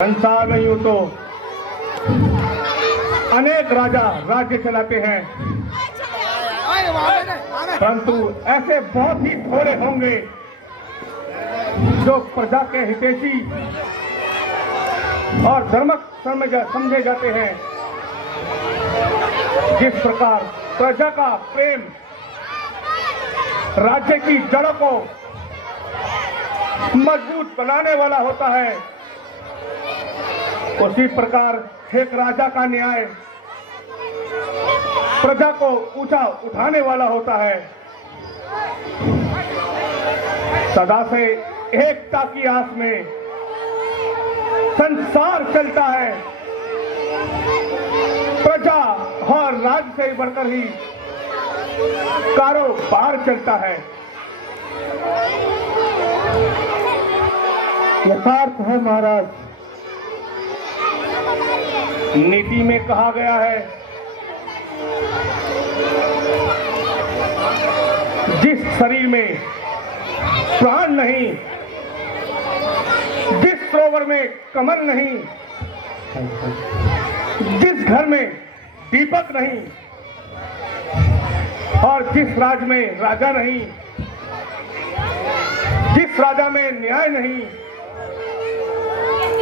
संसार में यूं तो अनेक राजा राज्य चलाते हैं, परंतु ऐसे बहुत ही थोड़े होंगे जो प्रजा के हितैषी और धर्मक समझे जाते हैं। जिस प्रकार प्रजा का प्रेम राज्य की जड़ों को मजबूत बनाने वाला होता है, उसी प्रकार एक राजा का न्याय प्रजा को ऊंचा उठाने वाला होता है। सदा से एकता की आस में संसार चलता है। प्रजा और राज से बढ़कर ही कारोबार चलता है। यथार्थ है महाराज। नीति में कहा गया है, जिस शरीर में प्राण नहीं, जिस सरोवर में कमल नहीं, जिस घर में दीपक नहीं और जिस राज में राजा नहीं, जिस राजा में न्याय नहीं,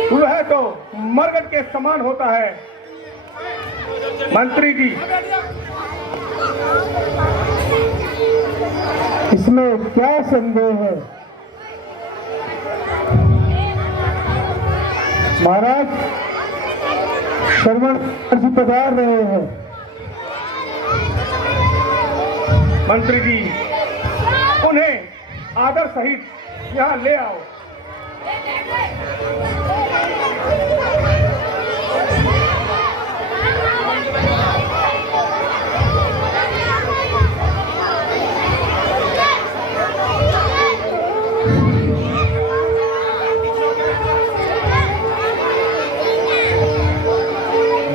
वह तो मरघट के समान होता है। मंत्री जी, इसमें क्या संदेह है? महाराज श्रवण जी पधार रहे हैं। मंत्री जी, उन्हें आदर सहित यहाँ ले आओ।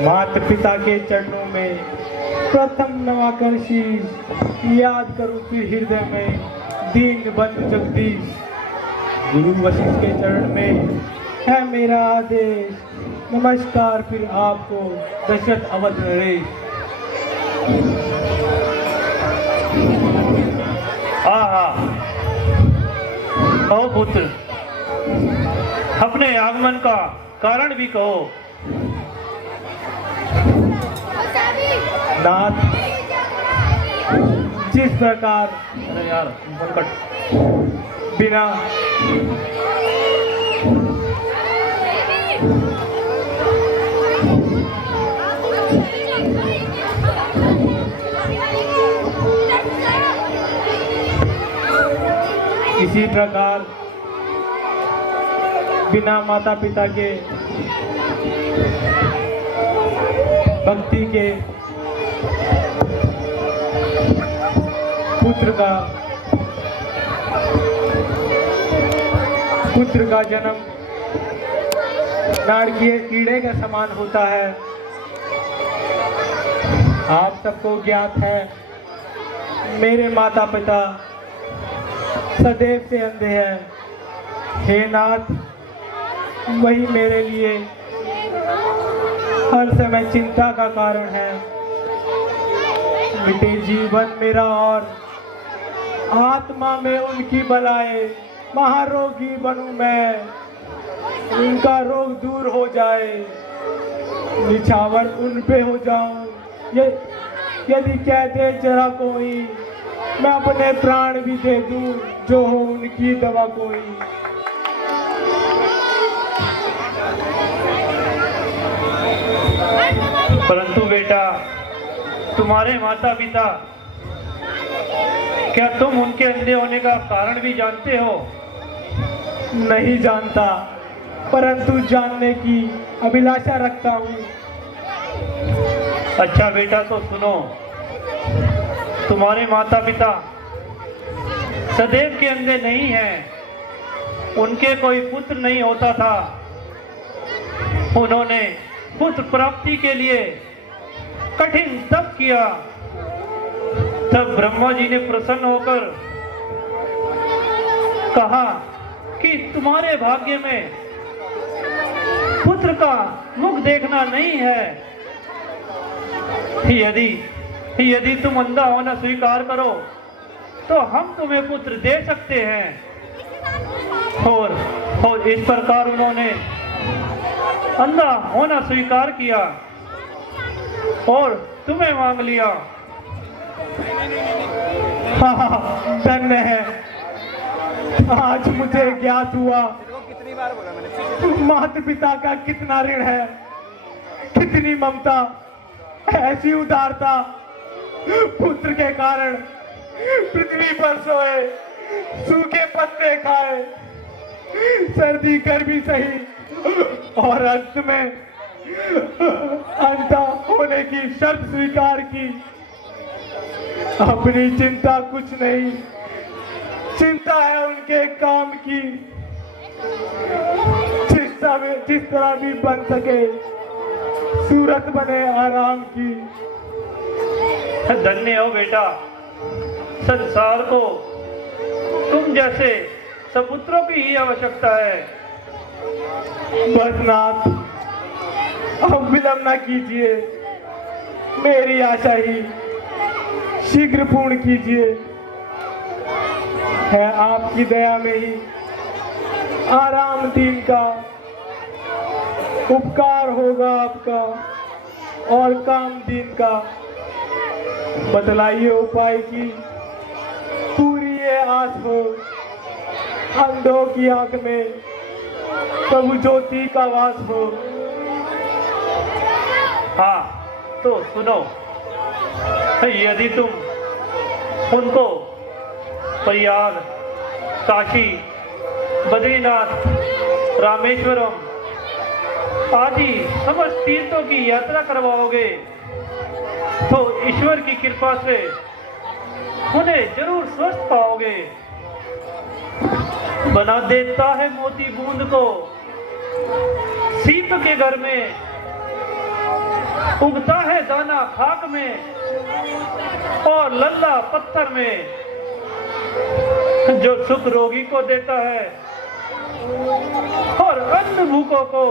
माता पिता के चरणों में प्रथम नवाकर शीश, याद करूं फिर हृदय में दीन बंधु जगदीश। गुरु वशिष्ठ के चरण में है मेरा आदेश, नमस्कार फिर आपको दशरथ अवध नरेश। आहा, कहो पुत्र, अपने आगमन का कारण भी कहो। नाथ, जिस प्रकार अरे यार संकट बिना इसी प्रकार बिना माता पिता के भक्ति के पुत्र का जन्म नारकीय कीड़े के समान होता है। आप सबको ज्ञात है, मेरे माता पिता सदैव से अंधे हैं। हे नाथ, वही मेरे लिए हर समय चिंता का कारण है। मिटे जीवन मेरा और आत्मा में उनकी बलाए, महारोगी बनूं मैं, उनका रोग दूर हो जाए, निछावर उन पे हो जाऊं। यदि कह दे जरा कोई, मैं अपने प्राण भी दे दूं, जो हो उनकी दवा कोई। परंतु बेटा, तुम्हारे माता पिता, क्या तुम उनके अंधे होने का कारण भी जानते हो? नहीं जानता, परंतु जानने की अभिलाषा रखता हूँ। अच्छा बेटा, तो सुनो, तुम्हारे माता पिता सदैव के अंधे नहीं हैं। उनके कोई पुत्र नहीं होता था। उन्होंने पुत्र प्राप्ति के लिए कठिन तप किया। तब ब्रह्मा जी ने प्रसन्न होकर कहा कि तुम्हारे भाग्य में पुत्र का मुख देखना नहीं है। यदि तुम अंधा होना स्वीकार करो तो हम तुम्हें पुत्र दे सकते हैं। और इस प्रकार उन्होंने अंधा होना स्वीकार किया और तुम्हें मांग लिया। धन्य है, आज मुझे ज्ञात हुआ माता पिता का कितना ऋण है, कितनी ममता, ऐसी उदारता। पुत्र के कारण पृथ्वी पर सोए, सूखे पत्ते खाए, सर्दी कर भी सही और अंत में अंधा होने की शर्त स्वीकार की। अपनी चिंता कुछ नहीं, चिंता है उनके काम की। जिस तरह भी बन सके सूरत बने आराम की। धन्य हो बेटा, संसार को तुम जैसे सपुत्रों की ही आवश्यकता है। बस नाथ, अब विलंब न कीजिए, मेरी आशा ही शीघ्र पूर्ण कीजिए। है आपकी दया में ही आराम दीन का उपकार होगा आपका और काम दीन का। बतलाइए उपाय की पूरी ये आस हो। अंधों की आंख में प्रभु ज्योति का वास हो। हाँ तो सुनो, यदि तुम उनको प्रयाग, काशी, बद्रीनाथ, रामेश्वरम आदि समस्त तीर्थों की यात्रा करवाओगे तो ईश्वर की कृपा से उन्हें जरूर स्वस्थ पाओगे। बना देता है मोती बूंद को सीप के घर में, उगता है दाना खाक में और लल्ला पत्थर में। जो सुख रोगी को देता है और अन्न भूखों को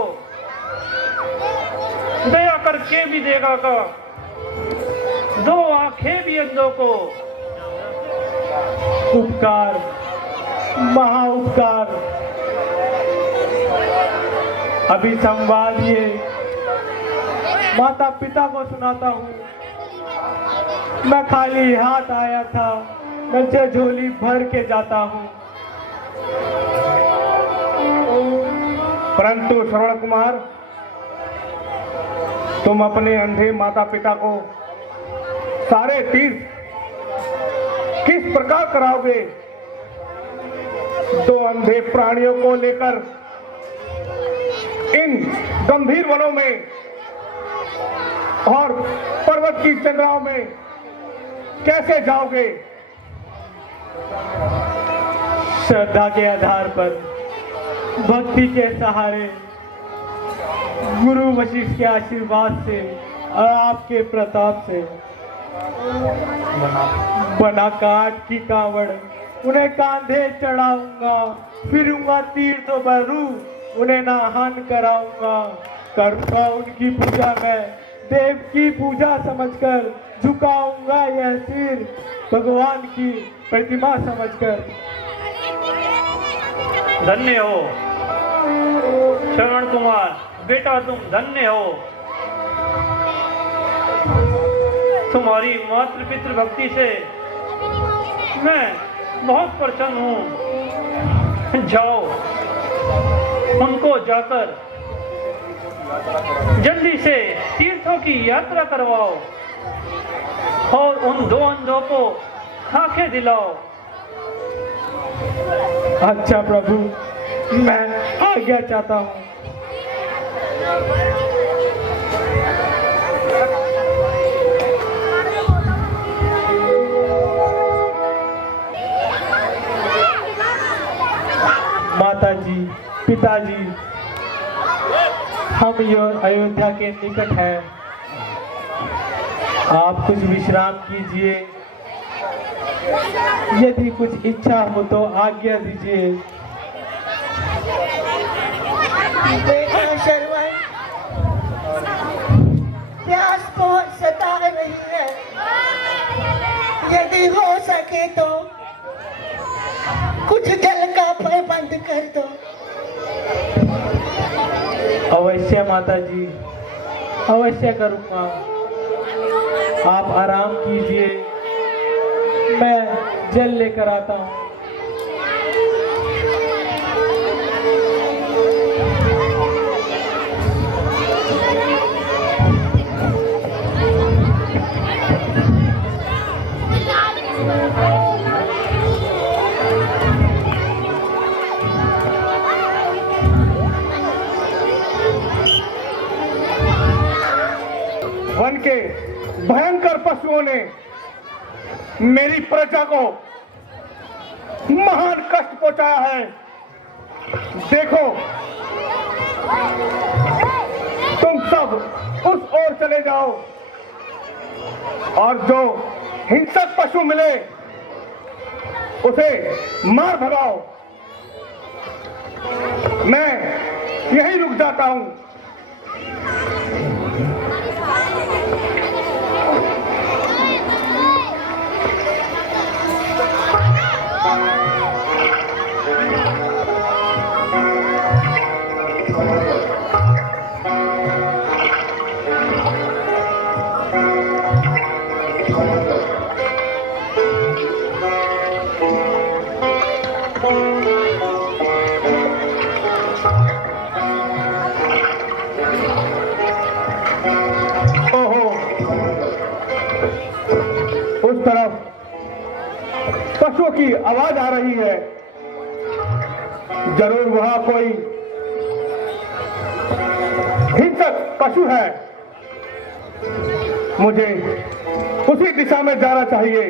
दया करके भी देगा का। दो आंखें भी अंधों को। उपकार, महा उपकार। अभी संवाद ये माता पिता को सुनाता हूँ। मैं खाली हाथ आया था, मैं झोली भर के जाता हूँ। परंतु श्रवण कुमार, तुम अपने अंधे माता पिता को सारे तीर्थ किस प्रकार कराओगे? दो अंधे प्राणियों को लेकर इन गंभीर वनों में और पर्वत की चंद्राओं में कैसे जाओगे? श्रद्धा के आधार पर, भक्ति के सहारे, गुरु वशिष्ठ के आशीर्वाद से और आपके प्रताप से बना काट की कावड़ उन्हें कांधे चढ़ाऊंगा। फिरूंगा तीर्थों पर रू, उन्हें नहान कराऊंगा। करूंगा उनकी पूजा में, देव की पूजा समझकर झुकाऊंगा यह सिर, भगवान की प्रतिमा समझकर। धन्य हो श्रवण कुमार बेटा, तुम धन्य हो। तुम्हारी मातृ पितृ भक्ति से मैं बहुत प्रसन्न हूँ। जाओ, उनको जाकर जल्दी से तीर्थों की यात्रा करवाओ और उन दो अंधों को आंखें दिलाओ। अच्छा प्रभु, मैं आज्ञा चाहता हूँ। माता जी, पिताजी, हम अयोध्या के निकट हैं। आप कुछ विश्राम कीजिए। यदि कुछ इच्छा हो तो आज्ञा दीजिए। बेटा शरवण, अवश्य माता जी, अवश्य करूँगा। आप आराम कीजिए, मैं जल लेकर आता हूँ। वन के भयंकर पशुओं ने मेरी प्रजा को महान कष्ट पहुंचाया है। देखो, तुम सब उस ओर चले जाओ और जो हिंसक पशु मिले उसे मार भगाओ। मैं यहीं रुक जाता हूं। उस तरफ पशुओं की आवाज आ रही है। जरूर वहां कोई हिंसक पशु है। मुझे उसी दिशा में जाना चाहिए।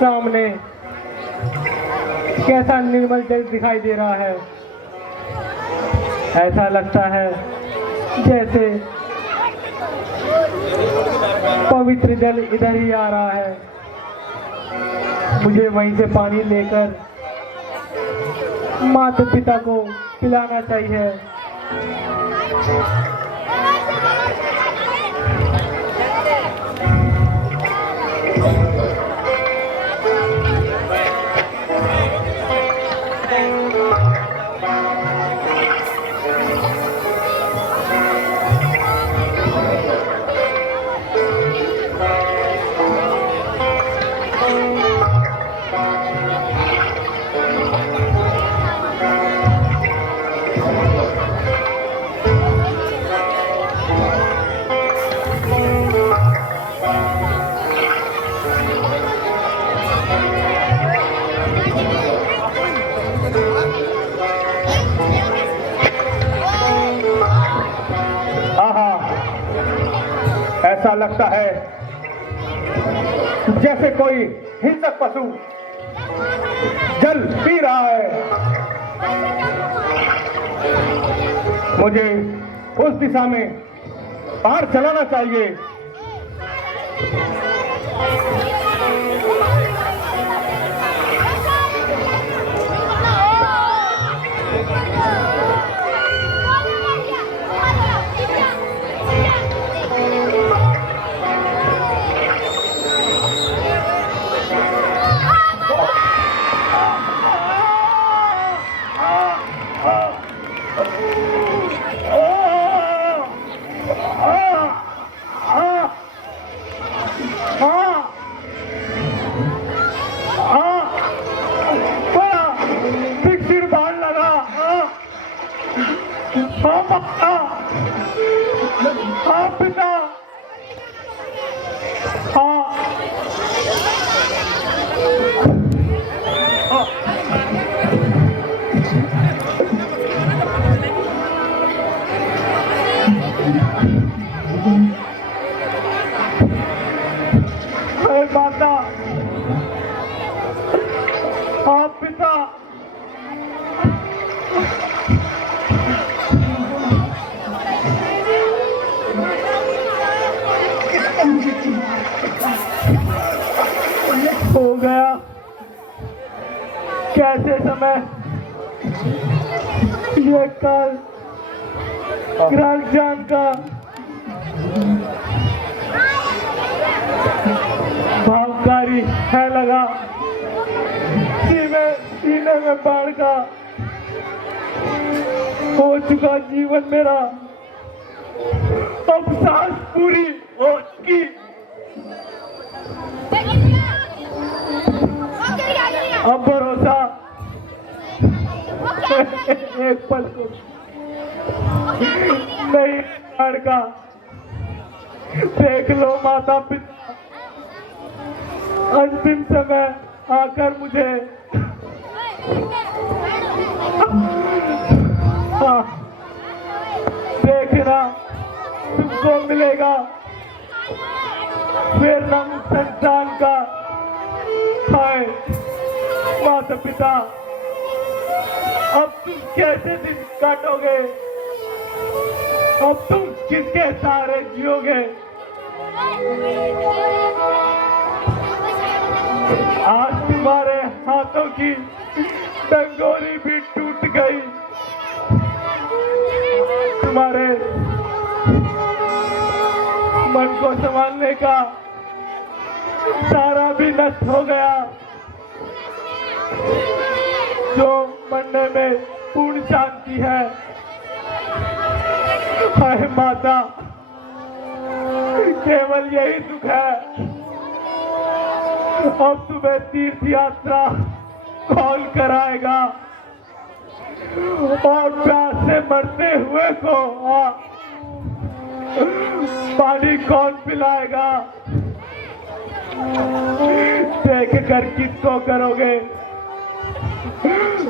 सामने कैसा निर्मल जल दिखाई दे रहा है। ऐसा लगता है जैसे पवित्र जल इधर ही आ रहा है। मुझे वहीं से पानी लेकर माता पिता को पिलाना चाहिए। ऐसा लगता है जैसे कोई हिंसक पशु जल पी रहा है। मुझे उस दिशा में पार चलाना चाहिए। माता, आप पिता, हो गया कैसे समय, ये काल ग्रांजान का भावकारी है लगा, सीने में बाढ़ का हो चुका जीवन मेरा, अब सांस पूरी हो चुकी, अब भरोसा एक पल को नहीं बाढ़ का। देख लो माता पिता, अंतिम समय आकर मुझे देखना तुमको मिलेगा फिर नम संतान का। हाय माता पिता, अब तुम कैसे दिन काटोगे, अब तुम किसके सहारे जियोगे। आज तुम्हारे हाथों की डंगोरी भी टूट गई, तुम्हारे मन को संभालने का सारा भी नष्ट हो गया, जो मरने में पूर्ण शांति है। हाय माता, केवल यही दुख है, अब तुम्हें तीर्थ यात्रा कौन कराएगा और प्यास से मरते हुए को पानी कौन पिलाएगा। देख कर किसको करोगे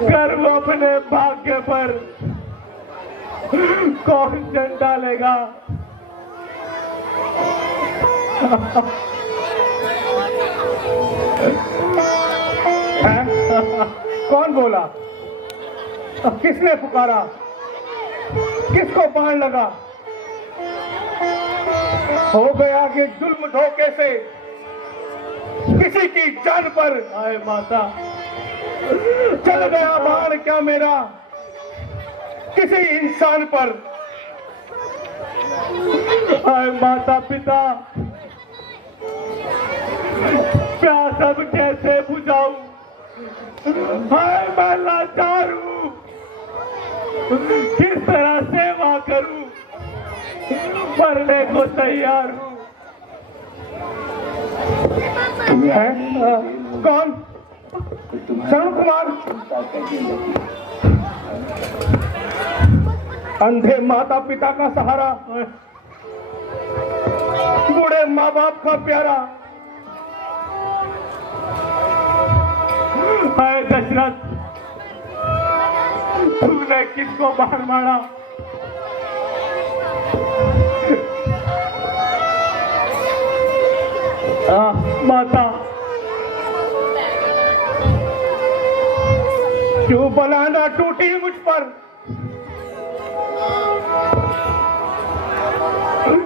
गर्व, अपने भाग्य पर कौन जन डालेगा। कौन बोला, किसने पुकारा, किसको बाण लगा, हो गया कि जुल्म धोखे से किसी की जान पर। आए माता, चल गया बाण क्या मेरा किसी इंसान पर। आए माता पिता, प्यास अब कैसे बुझाऊं, हाय मैं लाचार हूँ, किस तरह सेवा करूं, मरने को तैयार हूँ। कौन? शरण कुमार? अंधे माता पिता का सहारा, बूढ़े माँ बाप का प्यारा। हाय दशरथ, तूने किसको बाहर मारा। माता, क्यों बनाना टूटी मुझ पर,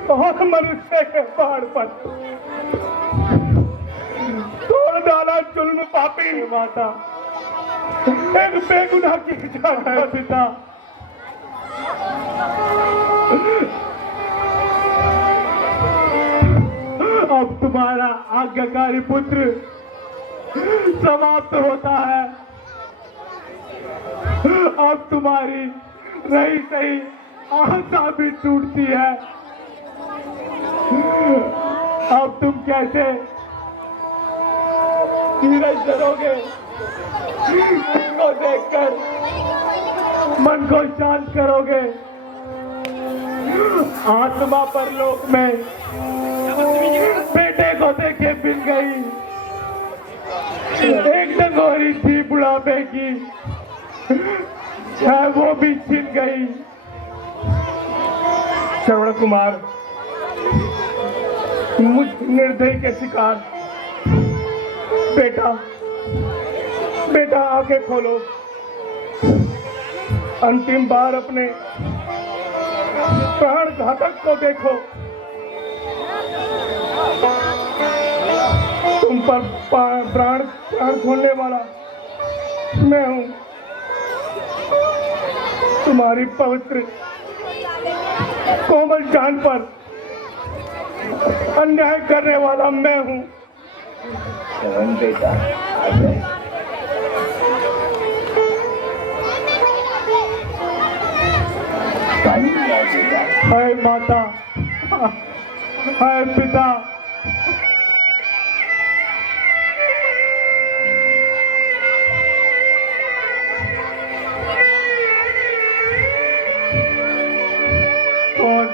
बहुत मनुष्य के पहाड़ पर तोड़ डाला जुल्म पापी। माता, एक बेगुनाह की जान है पिता, अब तुम्हारा आज्ञाकारी पुत्र समाप्त होता है, अब तुम्हारी रही सही आशा भी टूटती है। अब तुम कैसे धीरज धरोगे, उसको देखकर मन को शांत करोगे। आत्मा परलोक में बेटे को देखे बिन गई, एक डंगोरी थी बुढ़ापे की, है वो भी छिन गई। श्रवण कुमार, मुझ निर्दयी के शिकार बेटा, बेटा आंखें खोलो, अंतिम बार अपने प्राण घातक को देखो। तुम पर प्राण खोलने वाला मैं हूं, तुम्हारी पवित्र कोमल जान पर अन्याय करने वाला मैं हूं। बेटा, हाय माता, हाय पिता, कौन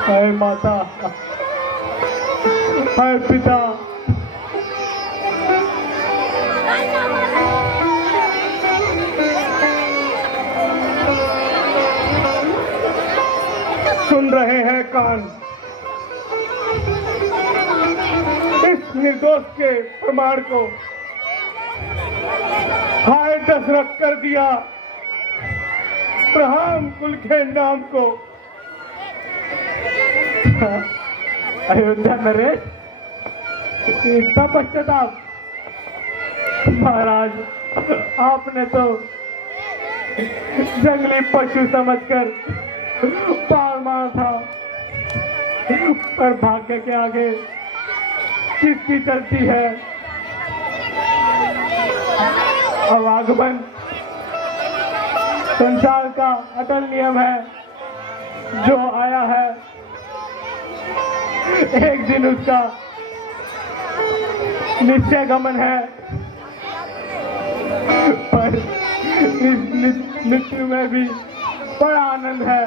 हाय माता, हाय पिता, सुन रहे हैं कान, इस निर्दोष के प्रमाण को हाय दशरथ कर दिया अब्राहम कुल के नाम को। अयोध्या नरेश, इतना पश्चाताप? महाराज, आपने तो जंगली पशु समझकर पार मारा था, पर भाग्य के आगे किसकी चलती है? आवागमन संसार का अटल नियम है, जो आया है एक दिन उसका निश्चय गमन है, पर इस मृत्यु में भी बड़ा आनंद है।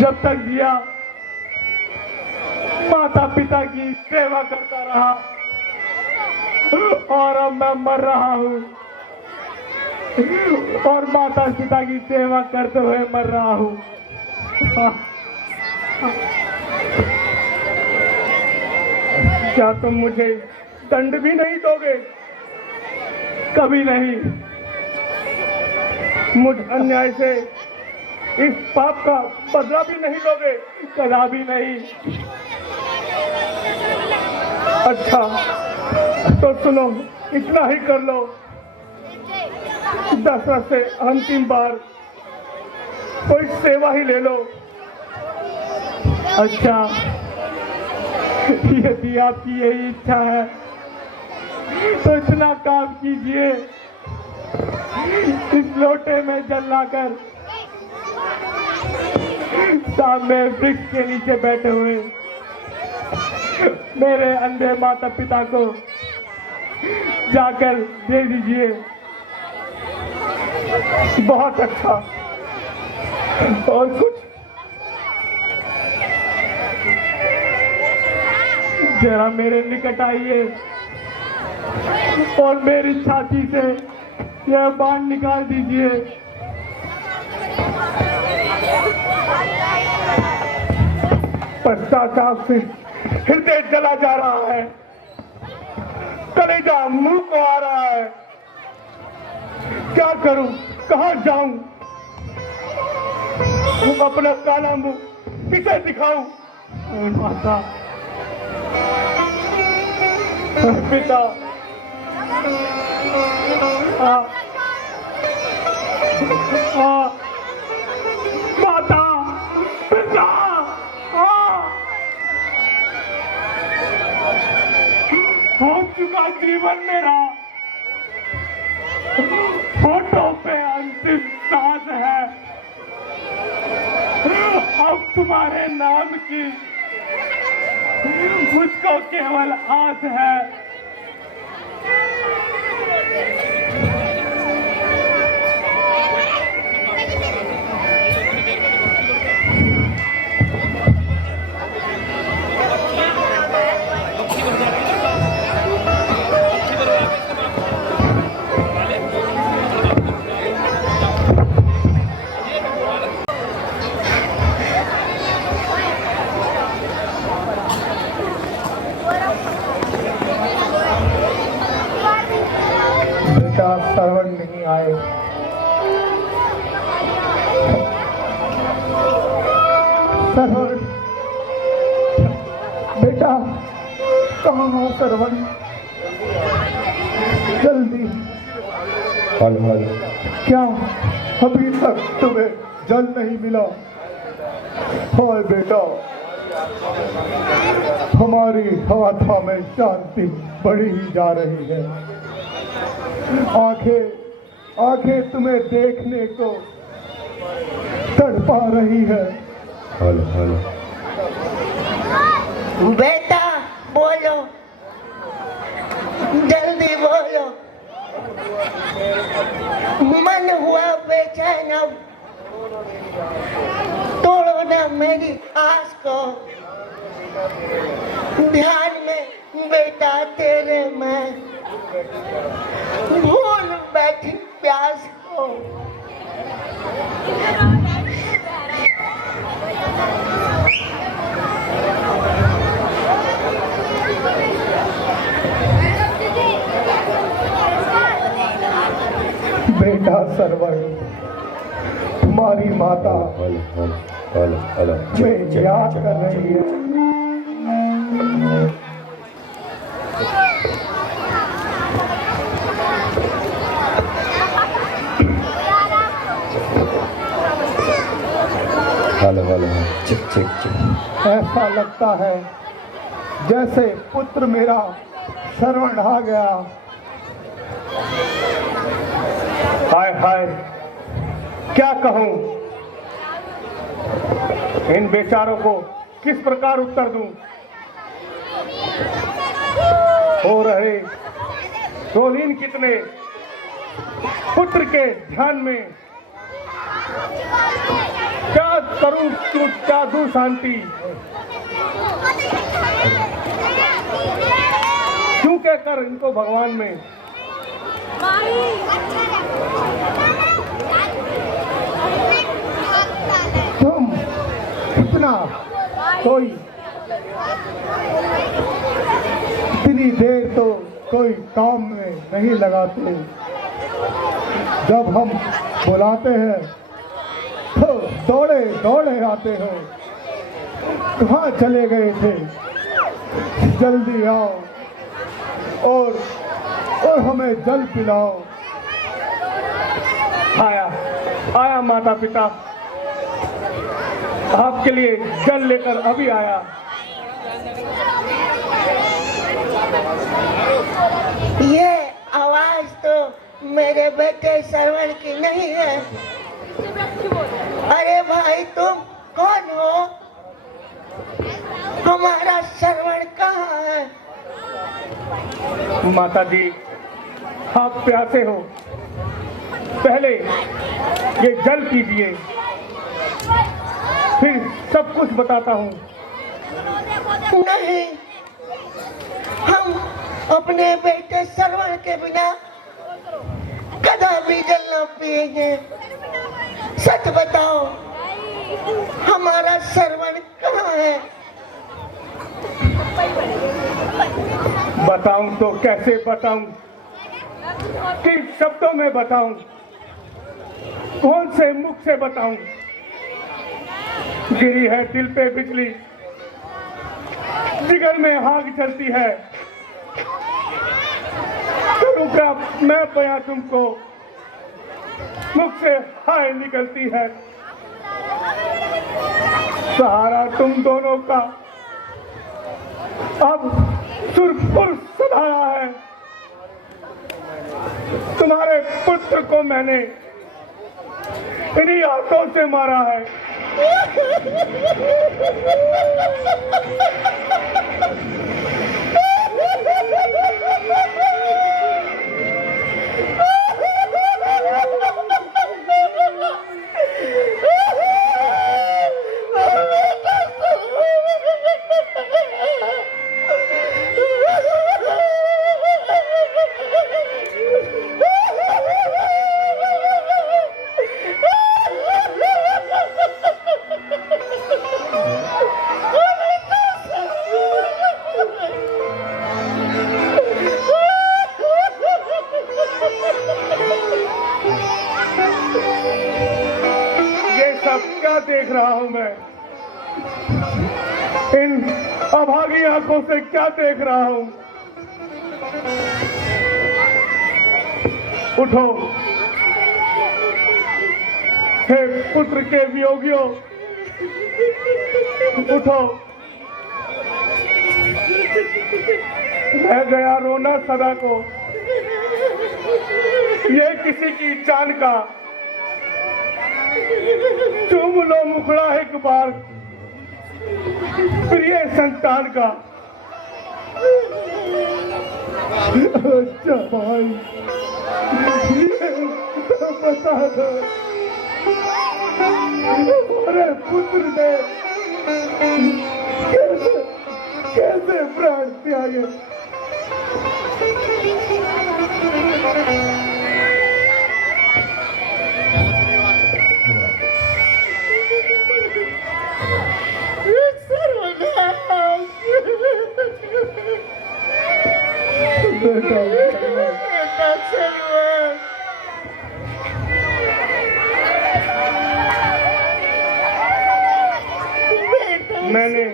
जब तक जिया माता पिता की सेवा करता रहा, और अब मैं मर रहा हूँ और माता पिता की सेवा करते हुए मर रहा हूँ। क्या तुम मुझे दंड भी नहीं दोगे? कभी नहीं। मुझ अन्याय से इस पाप का बदला भी नहीं लोगे? कदापि नहीं। अच्छा तो सुनो, इतना ही कर लो, दशरथ से अंतिम बार कोई सेवा ही ले लो। अच्छा, यदि आपकी यही इच्छा है तो इतना काम कीजिए, इस लोटे में जल लाकर सामने वृक्ष के नीचे बैठे हुए मेरे अंधे माता पिता को जाकर दे दीजिए। बहुत अच्छा। और कुछ? जरा मेरे निकट आइए और मेरी छाती से यह बाण निकाल दीजिए। पश्चाताप से हृदय जला जा रहा है, कलेजा मुंह को आ रहा है। क्या करूं, कहां जाऊं? अपना काला मुंह किसे दिखाऊं? माता, पिता, माता, पिता, हो चुका जीवन मेरा, फोटो पे अंतिम सांस है। अब तुम्हारे नाम की मुझको केवल आस है। सरवण बेटा, कहाँ हो सरवण? जल्दी। क्या अभी तक तुम्हें जल नहीं मिला? हाय बेटा, हमारी हाथा में शांति बढ़ी ही जा रही है। आंखें तुम्हें देखने को तड़पा रही है। बेटा बोलो, जल्दी बोलो। मन हुआ बेचैन, अब तोड़ो ना मेरी आस को। ध्यान में बेटा तेरे मैं भूल बैठी प्यास को। बेटा सरवर, तुम्हारी माता में याद कर रही है। ऐसा लगता है जैसे पुत्र मेरा शरण आ गया। हाय हाय, क्या कहूं? इन बेचारों को किस प्रकार उत्तर दूं? हो रहे रोलीन कितने पुत्र के ध्यान में, क्या करूं क्या दूं शांति? क्यों कहकर इनको भगवान में तुम इतना इतनी देर तो कोई काम में नहीं लगाते। जब हम बुलाते हैं तो दौड़े दौड़े आते हो। कहाँ चले गए थे? जल्दी आओ और हमें जल पिलाओ। आया माता पिता, आपके लिए जल लेकर अभी आया। ये आवाज तो मेरे बेटे श्रवण की नहीं है। अरे भाई तुम कौन हो? हमारा श्रवण कहाँ है? माता जी, आप प्यासे हो, पहले ये जल पीजिए, फिर सब कुछ बताता हूँ। नहीं, हम अपने बेटे श्रवण के बिना कदापि जल न पिएंगे। सच बताओ, हमारा श्रवण कहाँ है? बताऊं तो कैसे बताऊं? किन शब्दों में बताऊं? कौन से मुख से बताऊं? गिरी है दिल पे बिजली, जिगर में आग चलती है। करूं क्या मैं बयां तुमको? मुख से हाय निकलती है। सहारा तुम दोनों का अब सुरपुर सधाया है। तुम्हारे पुत्र को मैंने इन्हीं हाथों से मारा है। इन अभागी आंखों से क्या देख रहा हूं? उठो, हे पुत्र के वियोगियों, उठो। रह गया रोना सदा को, ये किसी की जान का। चूम लो मुखड़ा एक बार प्रिय संतान का। अच्छा भाई, बता दो, हमारे पुत्र ने कैसे प्राण त्यागे? मैंने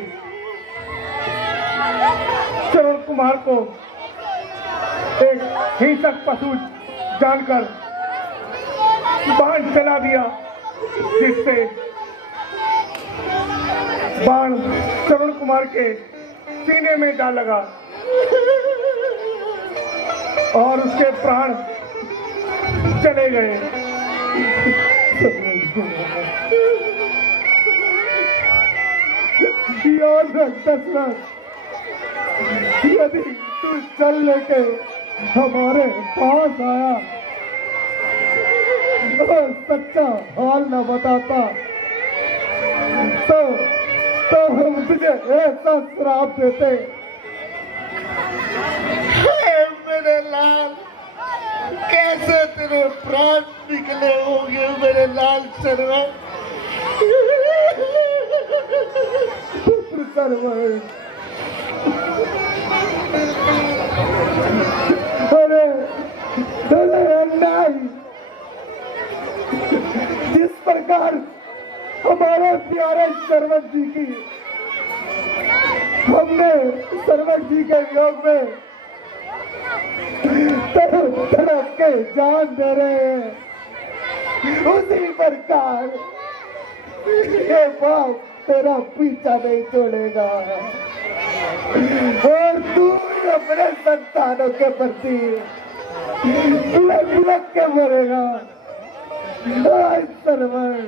श्रवण कुमार को एक हिंसक पशु जानकर बाण चला दिया, जिससे बाण श्रवण कुमार के सीने में जा लगा और उसके प्राण चले गए। याद रख दशरथ, यदि तू चल लेके हमारे पास आया और सच्चा हाल न बताता तो हम तुझे ऐसा श्राप देते। मेरे लाल, कैसे तेरे प्राण निकले होंगे मेरे लाल सरवर। पुत्र सरवर, अरे अन्याय, जिस प्रकार हमारे प्यारे सरवत जी की हमने सरवत जी के वियोग में तड़प के जान दे रहे हैं, उसी प्रकार ये बाप तेरा पीछा नहीं छोड़ेगा और तू अपने संतानों के प्रति लग के मरेगा। सरवर